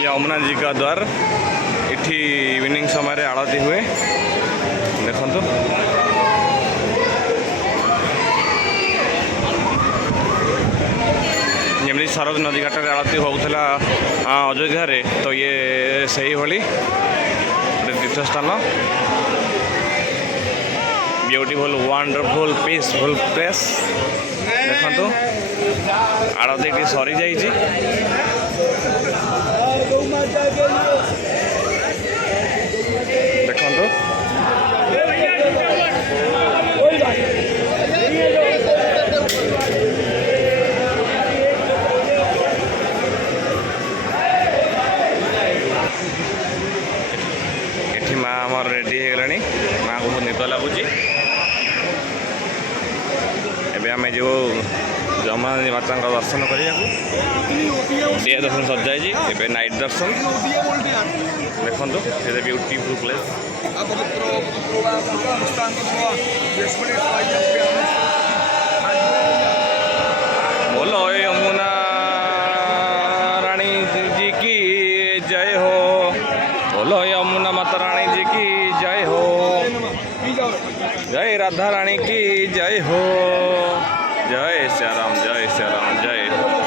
यमुना जी का द्वार। इठी इवनिंग समय आरती हुए देखो जमी सरज नदी घाट आरती होता अयोध्या रे, तो ये सही भली तीर्थ स्थान ब्यूटीफुल वंडरफुल पीसफुल प्लेस। देखो आरती सरी जाइए देखो एठी माँ आमर रेडी हो गलानी। माँ को बहुत निद लगुच। एवं आम जो जमुना माता दर्शन करा डे दर्शन सर जाइए। एवं नाइट दर्शन देखो ब्यूटीफुल प्लेस। बोलो यमुना रानी जी की जय हो। बोलो यमुना माता रानी जी की जय हो। जय राधा रानी की जय हो। जय श्याराम जय श्याराम जय हो।